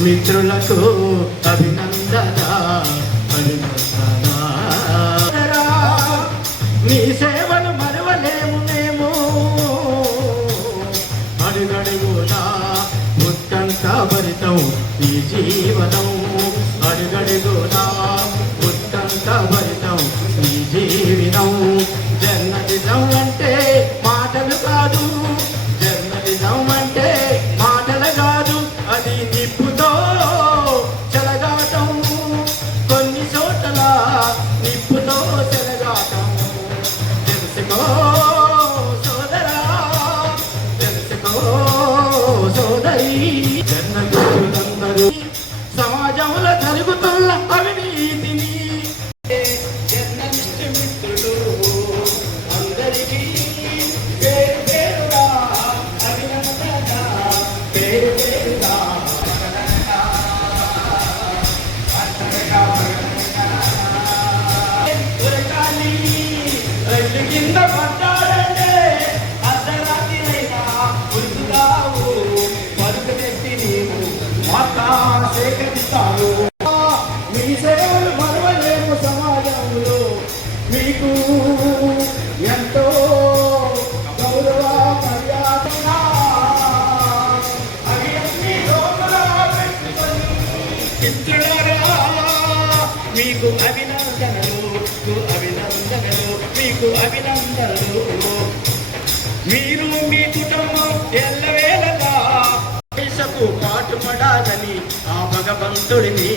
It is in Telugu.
మిత్రులకు అభినందన నీ సేవలు మరవలేము మేము అడుగడుగునా ఉత్కంఠ భరితం నీ జీవనం అడుగడుగునా ఉత్కంఠ భరితం నీ జీవితం జన్మదినం అంటే మాటలు కాదు జన్మదినం అంటే మాటలు కాదు అది నిప్పుతో చెలగాటం కొన్ని చోట్ల నిప్పుతో చెలగాటం తెలుసుకో సోదరా తెలుసుకో సోదరి జన్మదినందరూ సమాజంలో జరుగుతున్న అవినీతిని జర్నలిస్ట్ మిత్రులు అందరికీ పేరు పేరుగా అభినందన పేరు పేరుగా ఉరకాలి రైలు కింద పడ్డాడంటే అర్ధరాత్రినైనా ఉరుకుతావు పరుగు నెత్తి నీవు మాతా సేకరిస్తావు మీ సేవలు మరవలేము సమాజంలో మీకు ఎంతో గౌరవ మర్యాద అవి అన్ని లోపల పెట్టుకొని మీకు అభినందనలు అభినందనలు మీకు అభినందనలు మీరు మీ కుటుంబం ఎల్లవేళలా దేశపు పాటుపడాలని ఆ భగవంతుడిని